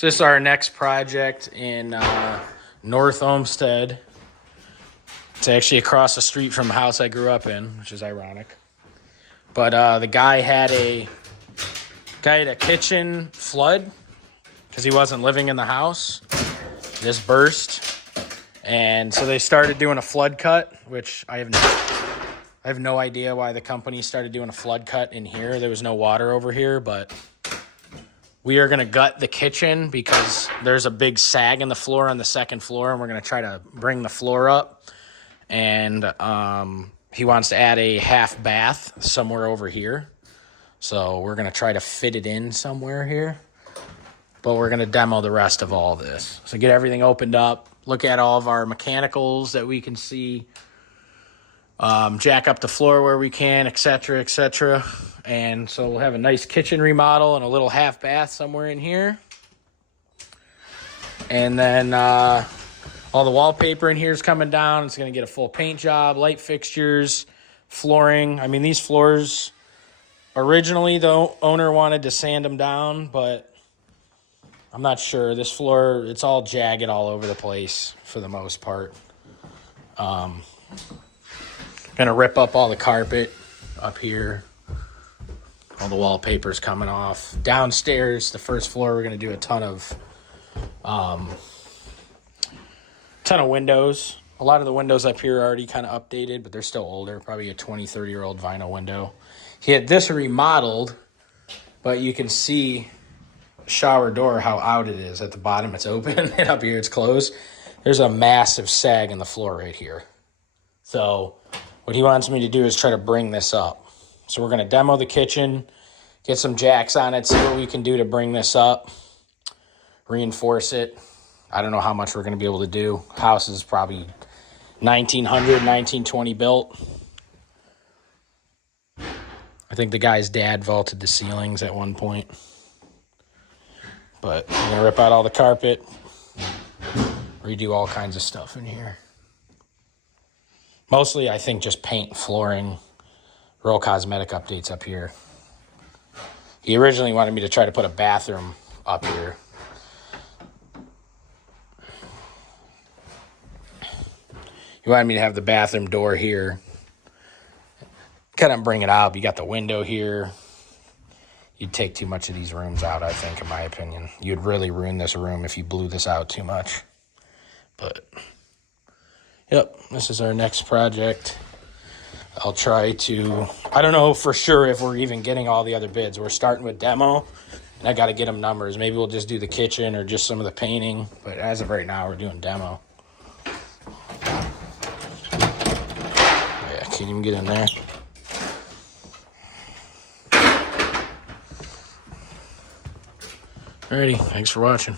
So this is our next project in North Olmstead. It's actually across the street from the house I grew up in, which is ironic. But the guy had a kitchen flood because he wasn't living in the house. This burst. And so they started doing a flood cut, which I have no idea why the company started doing a flood cut in here. There was no water over here, but we are going to gut the kitchen because there's a big sag in the floor on the second floor, and we're going to try to bring the floor up. And he wants to add a half bath somewhere over here. So we're going to try to fit it in somewhere here. But we're going to demo the rest of all this. So get everything opened up, look at all of our mechanicals that we can see, jack up the floor where we can, etc., etc. And so we'll have a nice kitchen remodel and a little half bath somewhere in here. And then all the wallpaper in here is coming down. It's going to get a full paint job, light fixtures, flooring. I mean, these floors, originally the owner wanted to sand them down, but I'm not sure. This floor, it's all jagged all over the place for the most part. Gonna rip up all the carpet up here. All the wallpaper's coming off. Downstairs, the first floor, we're gonna do a ton of windows. A lot of the windows up here are already kind of updated, but they're still older. Probably a 20, 30-year-old vinyl window. He had this remodeled, but you can see shower door, how out it is. At the bottom it's open and up here it's closed. There's a massive sag in the floor right here. So what he wants me to do is try to bring this up. So we're going to demo the kitchen, get some jacks on it, see what we can do to bring this up, reinforce it. I don't know how much we're going to be able to do. House is probably 1900, 1920 built. I think the guy's dad vaulted the ceilings at one point. But I'm going to rip out all the carpet, redo all kinds of stuff in here. Mostly, I think, just paint, flooring, real cosmetic updates up here. He originally wanted me to try to put a bathroom up here. He wanted me to have the bathroom door here. Kind of bring it out. You got the window here. You'd take too much of these rooms out, I think, in my opinion. You'd really ruin this room if you blew this out too much. But, yep, this is our next project. I'll try to, I don't know for sure if we're even getting all the other bids. We're starting with demo, and I got to get them numbers. Maybe we'll just do the kitchen or just some of the painting. But as of right now, we're doing demo. Yeah, can't even get in there. Alrighty, thanks for watching.